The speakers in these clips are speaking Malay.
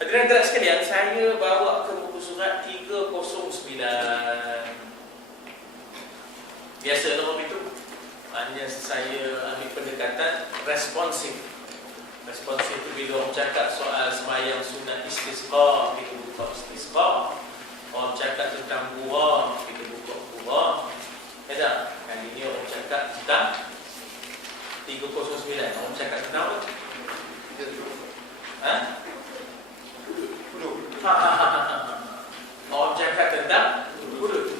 Hadirin sekalian, saya bawa ke muka surat 309. Biasa nomor itu. Maknanya saya ambil pendekatan responsif. Responsif itu bila orang cakap soal sembahyang sunat istisqa, kita buka istisqa. Orang cakap tentang buah, kita buka buah. Tak? Kali ini orang cakap tentang 309. Orang cakap tentang apa? Orang cakap tentang hudud.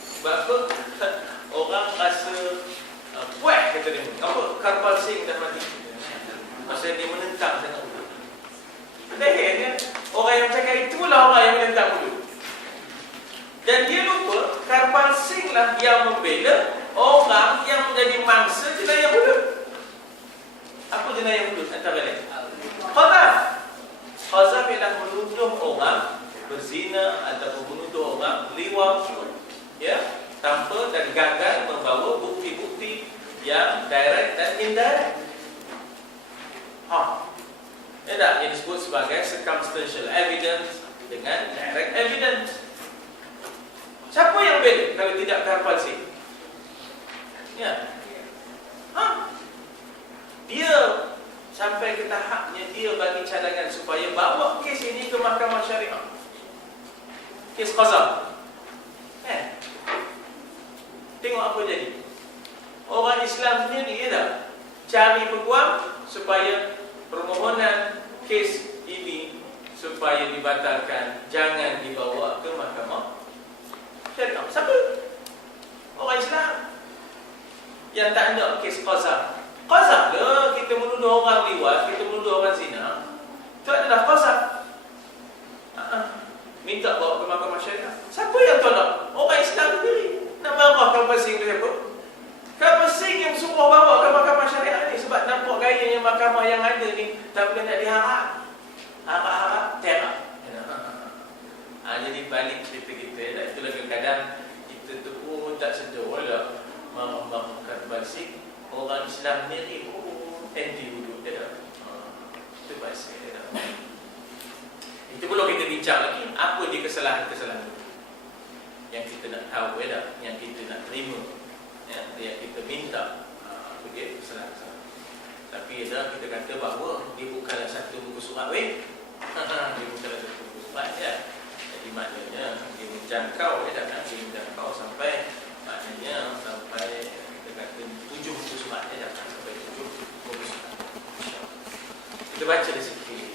Sebab apa? Orang rasa puas, kata dia. Apa? Karpal Singh dah mati. Maksudnya dia menentang sangat hudud. Akhirnya orang yang cakap itulah orang yang menentang hudud. Dan dia lupa Karpal Singh lah yang membela orang yang menjadi mangsa jenayah hudud. Apa jenayah hudud? Antara lain Qazaf ialah menuduh orang berzina ataupun menuduh orang liwat, ya, tanpa dan gagal membawa bukti-bukti yang direct dan indirect. Ya tak? Yang disebut sebagai circumstantial evidence dengan direct evidence. Siapa yang bela kalau tidak Karpal Singh? Ya. Dia sampai ke tahapnya dia bagi cadangan supaya bawa kes ini ke mahkamah syariah. Kes Qazaf. Tengok apa jadi. Orang Islam sendiri dah cari peguam supaya permohonan kes ini supaya dibatalkan, jangan dibawa ke mahkamah syariah. Siapa? Orang Islam yang tak nak kes Qazaf. Qazaf ke kita menuduh orang liwat, kita menuduh orang zina. Itu adalah qazaf. Minta bawa ke mahkamah syariah. Siapa yang tolak? Orang Islam sendiri. Nak marah Karpal Singh tu siapa? Karpal Singh yang suruh bawa ke mahkamah syariah ni sebab nampak gayanya mahkamah yang ada ni tak boleh nak diharap. Harap-harap terak. Jadi balik cerita kita. Itulah kadang-kadang kita tu pun tak sedar lah marah-marah Karpal Singh. Orang Islam ni anti hudud dia. Itu bahasa dia. Itu perlu kita bincang lagi. Apa dia kesalahan-kesalahan yang kita nak tahu, yang kita nak terima, yang kita minta. Apa dia kesalahan-kesalahan. Tapi kita kata bahawa dia bukanlah satu muka surat. Dia bukanlah satu muka surat. Jadi maknanya dia menjangkau. Dia menjangkau sampai maknanya sampai kata 7 muka surat dia datang sampai 7 muka surat. Kita baca di sini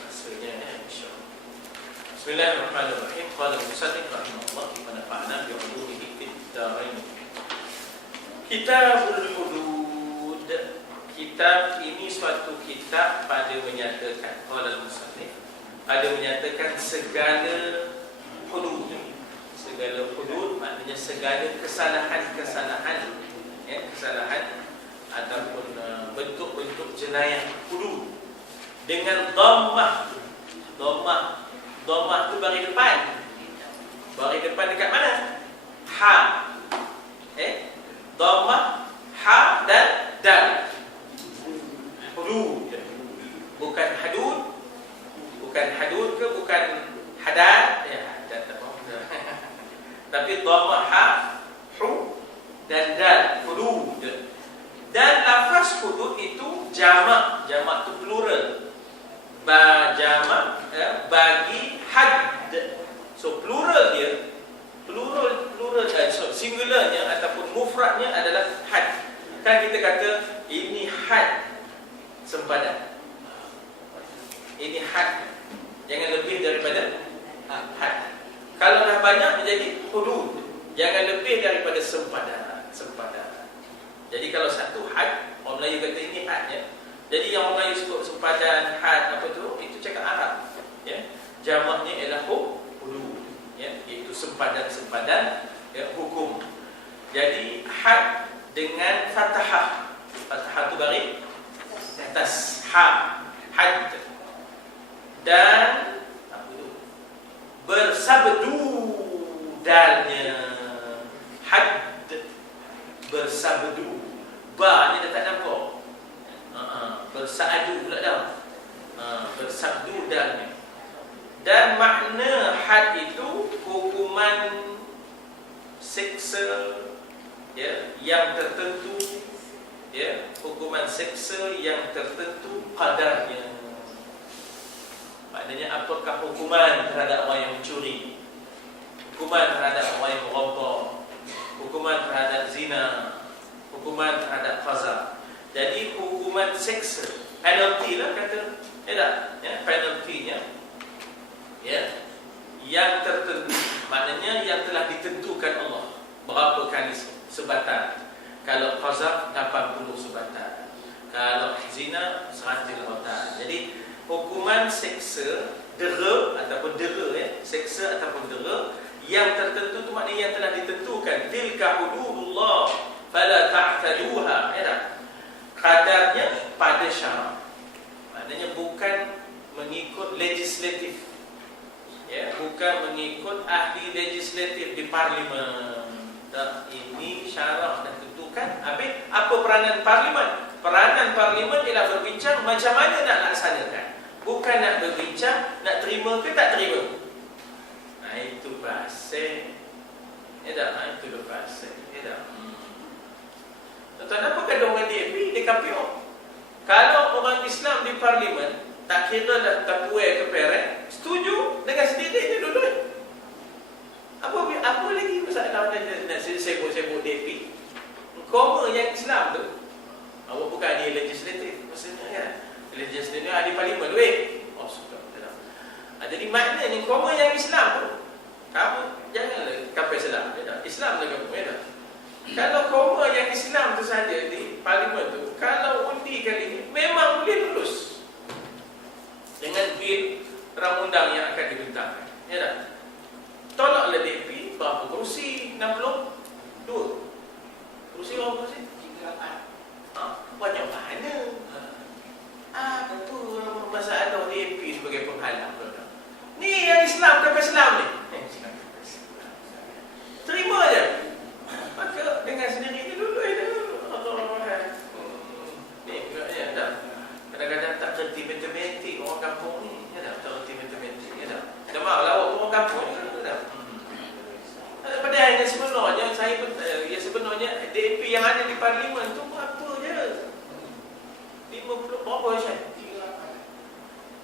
rasanya insya-Allah. Bismillahirrahmanirrahim. Qala al-musannif rahimahullah wa nafa'na bi 'ulumihi fid darain. Kitabul hudud. Kitab ini suatu kitab pada menyatakan, qala al-musannif, pada menyatakan segala hudud. Segala hudud maknanya segala kesalahan-kesalahan, kesalahan ataupun bentuk-bentuk jenayah hudud dengan dhammah. Dhammah itu baris depan. Baris depan dekat mana? Ha. Dhammah, ha dan dal. Hudud. Bukan hadud. Bukan hadud ke bukan hadad? Hadad tak apa. Tapi dhammah, ha, hu dan dal, hudud. Dan lafaz hudud itu jamak. Jamak itu plural. Jamak bagi had. So plural dia, singularnya ataupun mufradnya adalah had. Kan kita kata ini had sempadan. Ini had. Jangan lebih daripada had. Kalau dah banyak menjadi hudud. Jangan lebih daripada sempadan. Jadi kalau satu had, orang Melayu kata ini hadnya. Jadi yang orang Melayu sebut sempadan, had, apa tu, itu cakap Arab. Jamaknya ialah hudud. Iaitu sempadan-sempadan hukum. Jadi had dengan fathah. Fathah tu baris atas ha. Had. Dan bersabdu dalnya. Had bersabdu. Ba ni dah tak nampak. Bersadu pula dah. sabdu dalnya. Dan makna had itu hukuman seksa, ya, yang tertentu, ya, hukuman seksa yang tertentu qadarnya. Maknanya apakah hukuman terhadap orang yang mencuri, hukuman terhadap orang yang merokok, hukuman terhadap zina, hukuman terhadap qazaf. Jadi hukuman seksa, penalty lah kata, ya, penalty-nya, ya, yang tertentu. Maknanya yang telah ditentukan Allah. Berapa kali sebatan? Kalau qazaf 80 sebatan, kalau zina 100 rotan. Jadi hukuman seksa, dera ataupun dera, ya, seksa ataupun dera yang tertentu tu maknanya yang telah ditentukan. Tilka hududullah fala ta'taduha, ya tak? Kadarnya pada syarak. Maknanya bukan mengikut legislatif, ya, bukan mengikut ahli legislatif di parlimen. Tak, ini syarak dan tentukan. Habis apa peranan parlimen? Peranan parlimen ialah berbincang macam mana nak laksanakan, bukan nak berbincang nak terima ke tak terima. Nah, itu bahasa, ya tak? Nah, itu bahasa, ya tak? Tuan-tuan, apa kata orang DAP di KPO? Kalau orang Islam di parlimen, tak kira dah tapuai ke peret, setuju dengan sendirinya dulu. Apa lagi masalah nak sibuk-sibuk DAP? Koma yang Islam tu, awak bukan ahli legislatif, maksudnya, ya, legislatif ni ahli parlimen, weh. Oh, suka. Jadi maknanya koma yang Islam tu, kamu janganlah kapal Islam, ya tak? Islam lah kamu, ya tak? Kalau koma yang Islam tu saja di parlimen tu, kalau undi kali ini memang boleh lulus dengan bil undang-undang yang akan dibentangkan, ya tak? Tolaklah DAP, berapa kerusi? 62 kerusi, berapa kerusi? 38. Banyak mana? Apa tu masalah DAP sebagai penghalang? Ni yang Islam kapal Islam ni, terima je. Maka dengan sendirinya dulu ni, ya tak? Kadang-kadang tak kerti matematik orang kampung ni, ya tak? Tak kerti matematik, ya tak? Dah maaf lah orang kampung ni, ya tak? Padahal yang sebenarnya sebenarnya DAP yang ada di parlimen tu berapa je? 50 berapa Syed?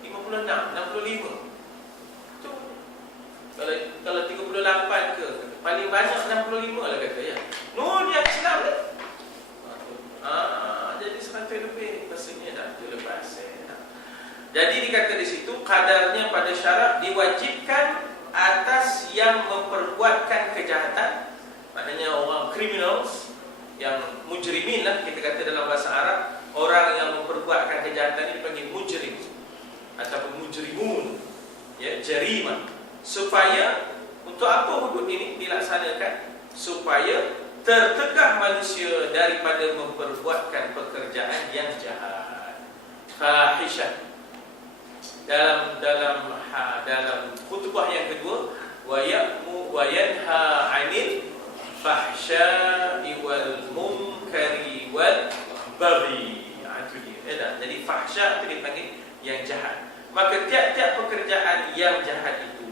56, 65. Tu kalau 38 ke, paling banyak 65 lah kata, ya. Nur yang Islam ni. Jadi 100 lebih maksudnya dah tu lepas. Jadi dikata di situ kadarnya pada syarat diwajibkan atas yang memperbuatkan kejahatan. Maknanya orang criminals, yang mujrimin lah kita kata dalam bahasa Arab. Orang yang memperbuatkan kejahatan ini dipanggil mujrim ataupun mujrimun, ya, jarimah. Supaya untuk apa hudud ini dilaksanakan? Supaya tertegah manusia daripada memperbuatkan pekerjaan yang jahat, fahisyah. Dalam khutbah yang kedua, wa yanha 'anil fahsya'i wal munkari wal baghi. Itu dia. Jadi fahsya itu dipanggil yang jahat. Maka tiap-tiap pekerjaan yang jahat itu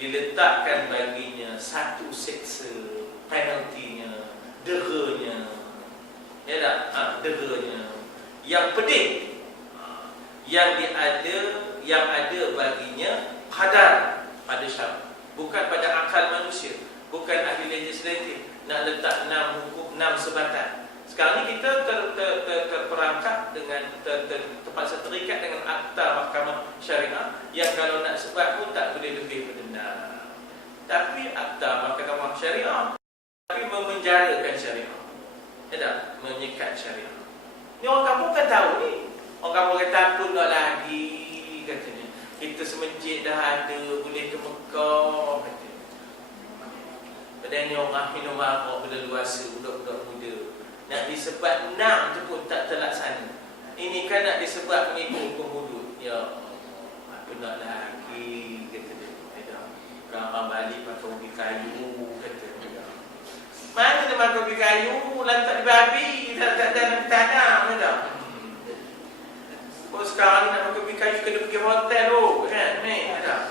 diletakkan baginya satu seksa, penaltinya, deranya, ya tak? Deranya yang pedih, yang ada baginya qadar pada syarak, bukan pada akal manusia, bukan ahli legislatif nak letak 6 hukum, 6 sebatan. Sekarang ni kita terperangkap dengan terpaksa terikat dengan akta mahkamah syariah yang kalau nak sebat pun tak boleh lebih pada 6. Tapi akta mahkamah syariah tapi memenjarakan syariah, ya tak? Menyekat syariah. Ni orang kampung kan tahu ni. Orang kampung kata pun tak lagi, katanya. Kita semasjid dah ada, boleh ke Mekah, katanya. Padahal ni orang minum arak berleluasa, budak-budak muda. Nak disebat 6 tu pun tak terlaksana. Ini kan nak disebat mengikut hukum hudud. Ya Allah, apa nak lagi, kata dia. Orang balik pakai ubi kayu, kata dia. Mana dia pakai ubi kayu, lantak di babi, dalam tanah, kata. sekarang nak pergi kayu kena pergi hotel tu kan ni ada.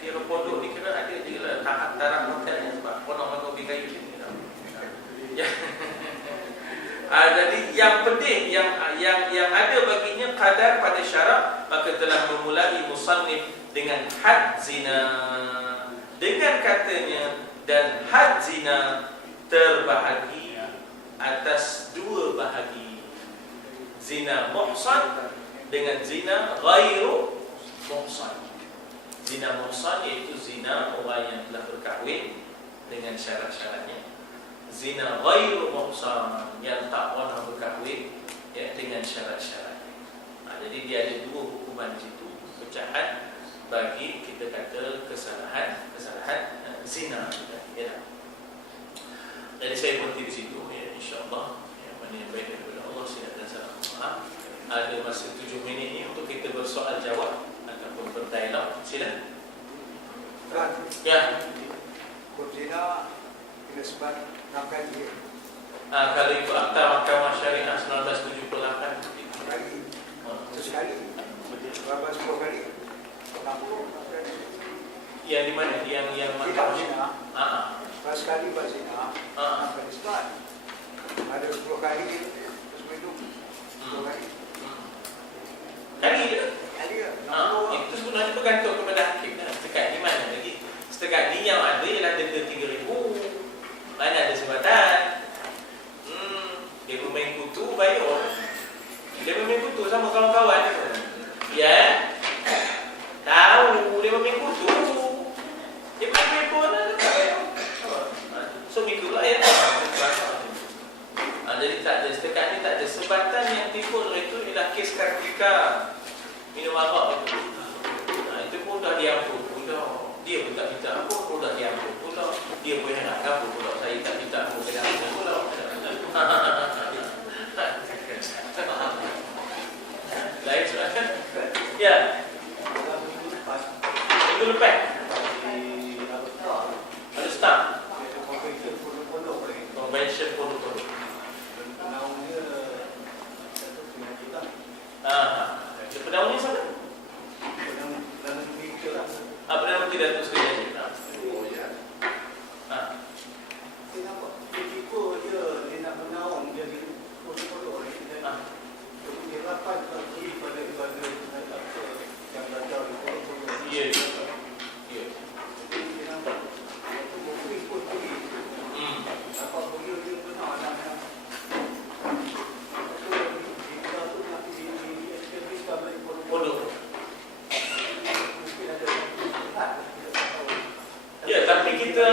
Kira pondok ni kira ada je lah taraf hotelnya sebab konon nak pergi kayu ni. Ya. Jadi yang penting yang ada baginya qadar pada syarak, maka telah memulai musannif dengan had zina dengan katanya, dan had zina terbahagi atas dua bahagi, zina muhsan dengan zina ghairu muhsan. Zina muhsan iaitu zina orang yang telah berkahwin dengan syarat-syaratnya. Zina ghairu muhsan yang tak pernah berkahwin ya, dengan syarat-syaratnya. Jadi dia ada dua hukuman di situ, pecahan bagi kita kata kesalahan zina ya. Jadi saya berhenti di situ ya, insya-Allah yang mana yang baik daripada Allah silakan salam. Ada masa 7 minit ni untuk kita bersoal jawab ataupun berdialog. Silakan. Ya. Zina tidak sebab nafkah dia. Kalau ikut Akta Mahkamah Syariah 1978 sekali. Berapa 10 kali? Yang di mana? Yang Tidak zina. Sekali buat zina. Nafkah disebab. Ada 10 kali terus minum. 10 kali. Kali je. Itu sebenarnya bergantung kepada hakim lah. Setakat di mana lagi. Setakat ni yang ada ialah denda 3,000. Mana ada sebatan. Dia bermain kutu, bayar. Dia bermain kutu sama kawan-kawan. Ya. Tahu dia bermain kutu. Dia bermain pun ada bayar. So itulah ya. Jadi tak ada, setakat ni tak ada sebatan yang timbul itu ialah kes Kartika minum arak itu. Itu pun dah diampun pula. Dia pun tak minta apa pun dah diampun pula. Dia pun nak apa pula. Saya tak minta apa kena apa pula. Lain soalan? Ya. Minggu lepas. Ada start. Convention pondok-pondok. Pendaungnya siapa? Perdana Menteri Datuk Seri Najib. Oh ya. Kenapa? Ketika dia nak menaung jadi pondok-pondok ni, dia rapat pergi pada ibadah yang belajar di pondok-pondok. Ya. Jadi kenapa? Mungkin pun pergi. Apa beliau dia benar nak Pondok. Ya, tapi kita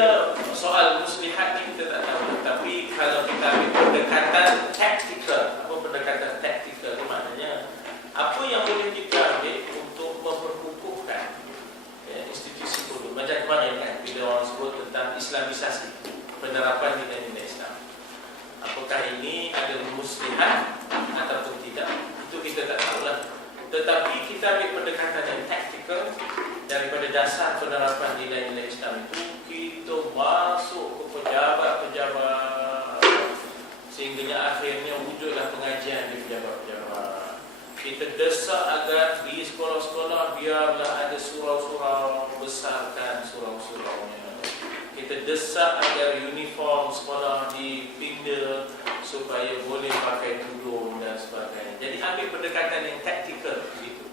soal muslihat ni kita tak tahu. Tapi kalau kita ambil pendekatan taktikal, apa pendekatan taktikal itu maknanya apa yang boleh kita ambil untuk memperkukuhkan institusi pondok. Macam kemarin kan bila orang sebut tentang Islamisasi, penerapan nilai-nilai Islam. Apakah ini ada muslihat ataupun tidak? Itu kita tak tahulah. Tetapi kita ambil pendekatan yang taktikal daripada dasar penerapan nilai-nilai Islam itu, kita masuk ke pejabat-pejabat sehingga akhirnya wujudlah pengajian di pejabat-pejabat. Kita desak agar di sekolah-sekolah biarlah ada surau-surau, besarkan surau-suraunya. Kita desak agar uniform sekolah dipindah supaya boleh pakai tudung dan sebagainya. Jadi ambil pendekatan yang taktikal begitu.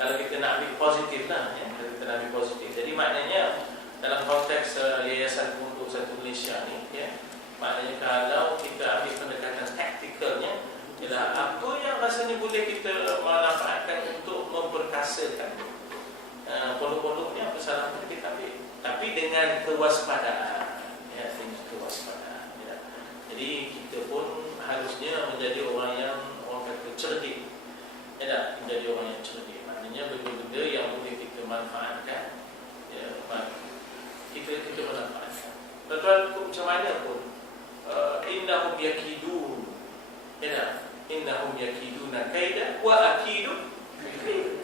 Kalau kita nak ambil positif lah ya. Kalau kita nak ambil positif. Jadi maknanya dalam konteks Yayasan Pondok Satu Malaysia ni ya, maknanya kalau kita ambil pendekatan taktikalnya ialah apa yang rasanya boleh kita manfaatkan untuk memperkasakan pondok-pondoknya, apa salahnya kita ambil. Tapi dengan kewaspadaan ya, dengan kewaspadaan ya. Jadi kita pun harusnya menjadi orang yang kata cerdik ya, menjadi orang yang cerdik. Maknanya benda-benda yang boleh kita manfaatkan ya, kita manfaatkan. Tuan-tuan macam mana pun innahum yakidun ya, innahum yakiduna kaida wa akidu kaida.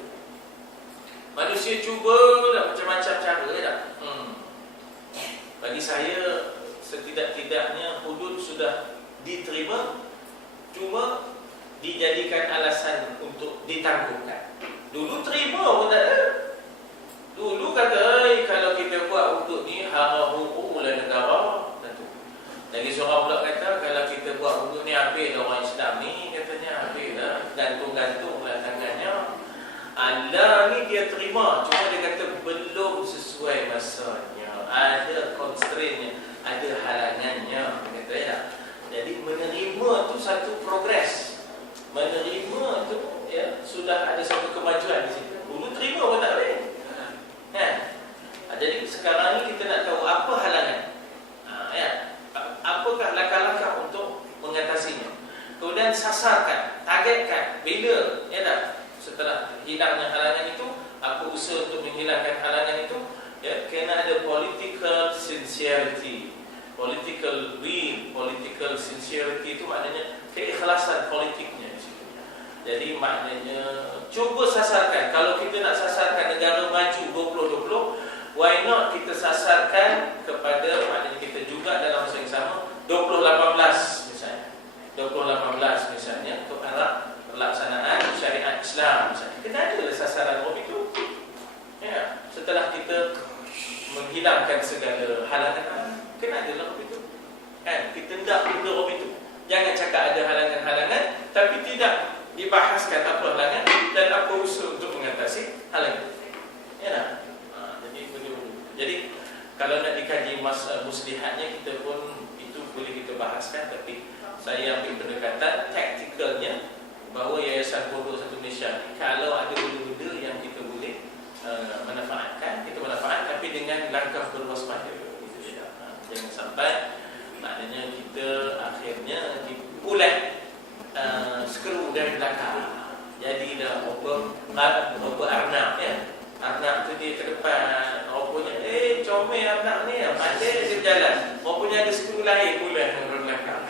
Manusia cuba dah macam-macam cara dah. Bagi saya setidak-tidaknya hudud sudah diterima, cuma dijadikan alasan untuk ditangguhkan. Dulu terima pun tak ada. Dulu kata, kalau kita buat untuk ni haram hukum oleh negara. Lagi seorang pula kata, kalau kita buat untuk ni habis dah orang Islam ni, katanya habis dah, gantung-gantung lah tangannya. Allah ni dia terima, cuma dia kata belum sesuai masanya, ada constraint-nya, ada halangannya, kata ya. Jadi menerima tu satu progres, menerima tu ya sudah ada satu kemajuan di situ. Dulu terima pun tak boleh, kan? Jadi sekarang ni kita nak tahu apa halangan, ya, apakah langkah-langkah untuk mengatasinya. Kemudian sasarkan, targetkan, bila ya tak. Setelah hilangnya halangan itu, apa usaha untuk menghilangkan halangan itu? Ya, kena ada political sincerity, political will, political sincerity itu maknanya keikhlasan politiknya di situ. Jadi maknanya cuba sasarkan. Kalau kita nak sasarkan negara maju 2020, why not kita sasarkan kepada maknanya kita juga dalam masa yang sama 2018 misalnya. 2018 misalnya untuk arah pelaksanaan syariat Islam misalnya. Kita ada sasaran itu. Ya, setelah kita menghilangkan segala halangan, kena ada itu. Kan, kita hendak benda itu. Jangan cakap ada halangan-halangan tapi tidak dibahaskan apa halangan dan apa usaha untuk mengatasi halangan. Ya tak? Jadi kalau nak dikaji muslihatnya, kita pun itu boleh kita bahaskan, tapi saya ambil pendekatan taktikalnya bahawa Yayasan Pondok Satu Malaysia ni, kalau ada benda-benda yang kita boleh manfaatkan, kita manfaat, tapi dengan langkah berwaspada. Itu je. Jangan sampai maknanya kita akhirnya dipulat skru dari belakang. Jadi dah apa arnab ya. Arnab tu dia ke depan, rupanya comel arnab ni, pandai dia jalan. Rupanya ada skru lain pula dari belakang.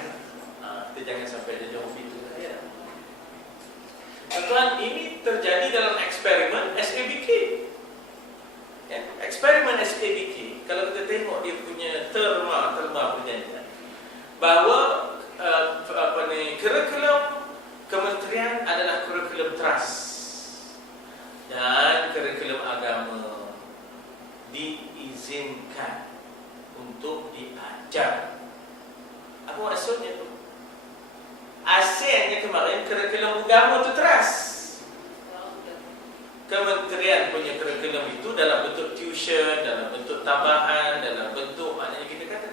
Kita jangan sampai dia jauh itu. Tuan, ini terjadi dalam eksperimen SABK. Ya, eksperimen SABK. Kalau kita tengok dia punya terma perjanjian, bahawa kurikulum kementerian adalah kurikulum trust dan kurikulum agama diizinkan untuk diajar. Apa maksudnya tu? Asalnya kemarin kurikulum agama itu trust. Kementerian punya kurikulum itu dalam bentuk tuition, dalam bentuk tambahan, dalam bentuk maknanya kita kata.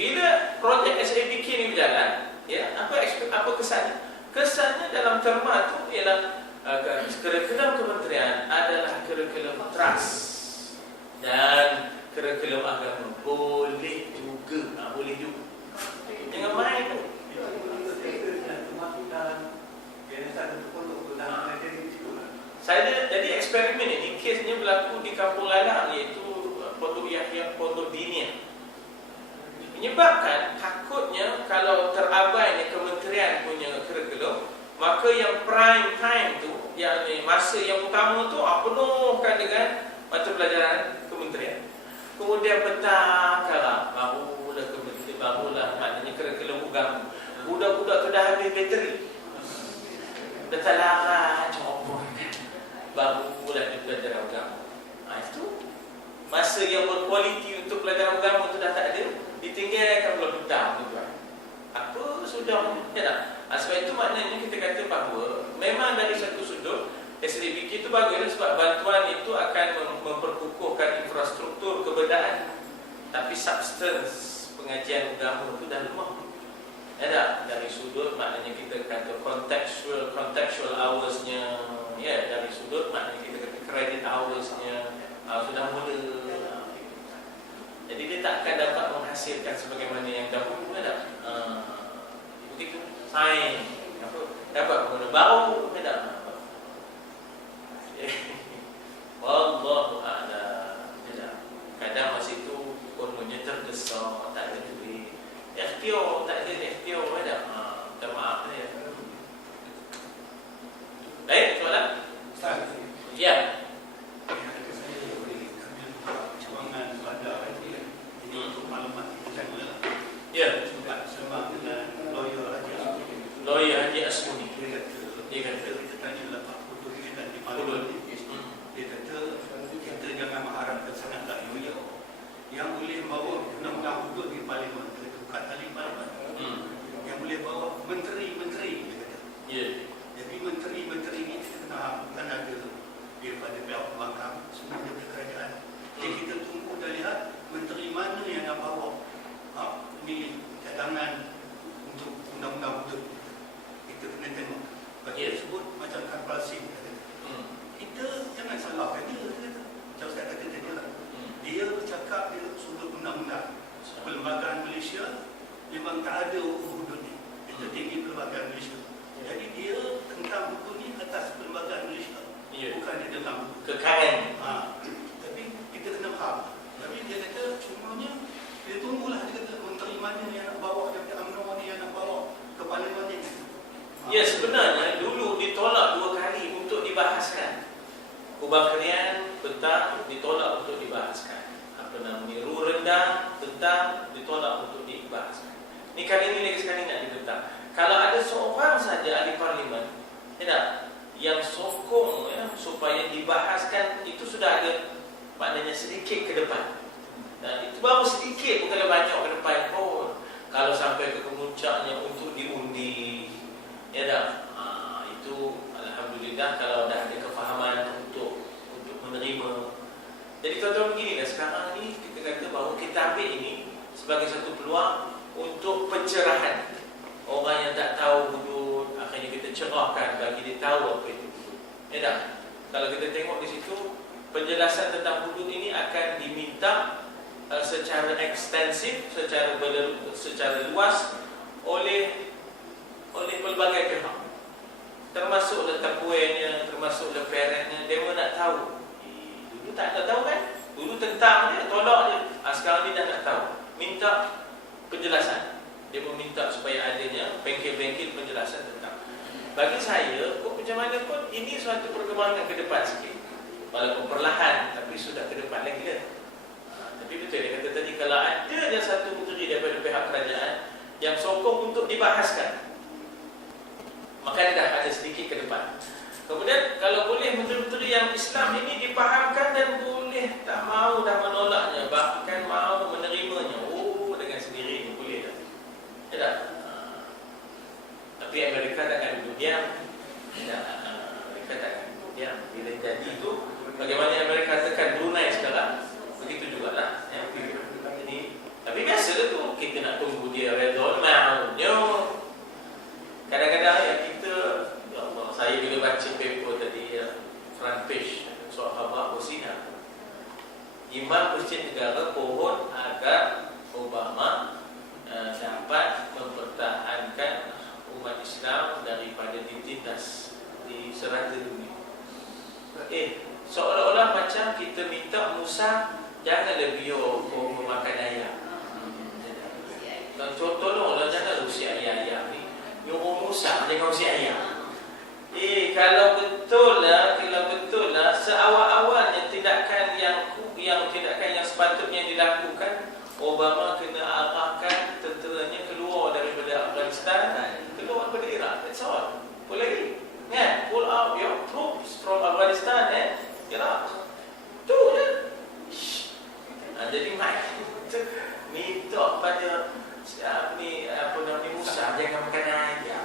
Bila projek SABK ini berjalan, ya, apa kesannya? Kesannya dalam terma itu ialah kurikulum kementerian adalah kurikulum trust dan kurikulum agama boleh juga, boleh juga. Jangan main tu. Jadi eksperimen ini kesnya berlaku di Kampung Lalang, iaitu Pondok Yahya Pondok Dinia. Menyebabkan takutnya kalau terabainya kementerian punya kurikulum, maka yang prime time tu, yang masa yang utama tu penuhkan dengan mata pelajaran kementerian. Kemudian petang kala barulah kementerian, barulah maknanya kurikulum agama. Budak-budak tu dah habis bateri, dah tak larat copot, barulah dia belajar agama. Itu masa yang berkualiti untuk pelajaran agama tu dah tak ada, ditinggalkan pula petang tu. Apa sudah ya tak? Sebab itu maknanya kita kata bahawa memang dari satu sudut SABK itu bagus, sebab bantuan itu akan memperkukuhkan infrastruktur kebudayaan, tapi substance pengajian agama itu dah lemah. Ya tak? Dari sudut maknanya kita kata contextual hours-nya, ya, dari sudut maknanya kita kata credit hours-nya sudah mula. Jadi dia tak akan dapat menghasilkan sebagaimana yang dahulu, ya tak? Begitu sains dapat guna baru, ya tak? Wallahu a'lam. Ya tak? Kadang masa itu kononnya terdesak, tak ada duit, ikhtiar, tak ada ikhtiar, ya tak? Minta maaf ya. Baik, soalan? Ya. Ya. Lawyer Haji Asmuni. bawa undang-undang hudud di parlimen, bukan ahli parlimen yang boleh bawa menteri-menteri, dia kata. Jadi menteri-menteri ini kita kena bukan ada daripada pihak pembangkang, semua daripada kerajaan. Jadi kita tunggu dan lihat menteri mana yang nak bawa ini cadangan untuk undang-undang hudud. Kita kena tengok. Bagi tersebut macam Karpal Singh kata, kita jangan salahkan dia, macam saya kata tadi lah. Dia bercakap dia sudut undang-undang. Perlembagaan Malaysia memang tak ada hudud ni. Itu tinggi perlembagaan Malaysia. Jadi dia tentang hudud ni atas perlembagaan Malaysia. Bukan dia tentang hudud. Kekayaan. Tapi kita kena faham. Tapi dia kata cumanya dia tunggulah, dia kata menteri mana yang nak bawa daripada UMNO ni yang nak bawa ke parlimen ni. Ya, sebenarnya dulu ditolak 2 kali untuk dibahaskan. Ubah-Krian petang ditolak untuk dibahaskan. Apa namanya, Ru Rendah petang ditolak untuk dibahaskan. Ni kali ni lagi sekali nak ditentang. Kalau ada seorang saja ahli parlimen yang sokong supaya dibahaskan, itu sudah ada maknanya sedikit ke depan. Dan itu baru sedikit, bukanlah banyak ke depan pun. Kalau sampai ke kemuncaknya untuk diundi, itu alhamdulillah kalau dah ada kefahaman untuk menerima. Jadi tuan-tuan beginilah, sekarang ni kita kata bahawa kita ambil ini sebagai satu peluang untuk pencerahan. Orang yang tak tahu hudud, akhirnya kita cerahkan bagi dia tahu apa itu hudud. Kalau kita tengok di situ, penjelasan tentang hudud ini akan diminta secara ekstensif, secara luas oleh pelbagai pihak, termasuklah tapuannya, termasuklah parentnya. Dia pun nak tahu. Dulu tak nak tahu kan? Dulu tentang dia, tolak dia. Sekarang ni dah nak tahu, minta penjelasan. Dia meminta supaya adanya bengkel-bengkel penjelasan tentang. Bagi saya, macam mana pun ini suatu perkembangan ke depan sikit, walaupun perlahan, tapi sudah ke depan lagi kan. Tapi betul dia kata tadi, kalau ada je satu menteri daripada pihak kerajaan yang sokong untuk dibahaskan, maka dia dah ada sedikit ke depan. Kemudian kalau boleh menteri-menteri yang Islam ini dipahamkan dan boleh tak mau dah menolaknya, bahkan mau menerimanya, dengan sendirinya boleh dah. Tapi Amerika takkan duduk diam. Amerika takkan duduk diam. Bila jadi itu, bagaimana Amerika tekan Brunei sekarang, begitu jugalah. Jadi, tapi biasalah tu, kita nak tunggu dia redon maunya. Kadang-kadang kita, ya Allah, saya bila baca paper tadi, front page Sahabat Husina, Imam Masjid Negara pohon agar Obama dapat mempertahankan umat Islam daripada ditindas di serata dunia. Seolah-olah macam kita minta Musa janganlah biar kau memakan ayam. Tolonglah jangan usia ayam ni. Nyuruh Musa jangan usia ayam. Kalau betul lah seawal-awalnya tindakan yang sepatutnya dilakukan, Obama kena arahkan tenteranya keluar daripada Afghanistan, keluar daripada Iraq. That's all. Boleh lagi kan? Pull out your troops from Afghanistan Iraq. Tu je. Jadi minta pada Musa jangan makan ayam.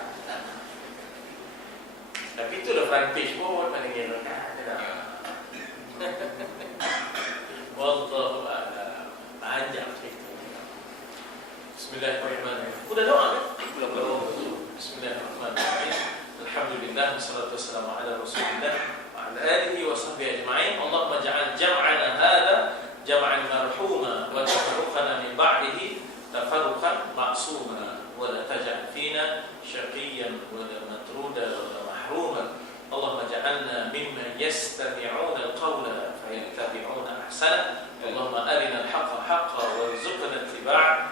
Tapi itulah front page pun mana kira kan. Wallahu a'lam. Panjang cerita. Bismillahirrahmanirrahim. Udah doa kan? Belum. Bismillahirrahmanirrahim. Alhamdulillah, wassalatu wassalamu ala Rasulillah wa ala alihi wa sahbihi ajma'in. Allahumma ja'al jam'ana hadha jam'an marhuma wa tafarruqana min ba'dihi tafarruqan ma'suma wa la taj'al fina syaqiyyan wa la matruda wa la mahruma. Allahumma ja'alna mimman yastami'una al-qawla fayattabi'una ahsana. Allahumma arina al-haqqa haqqa warzuqna ittiba'ah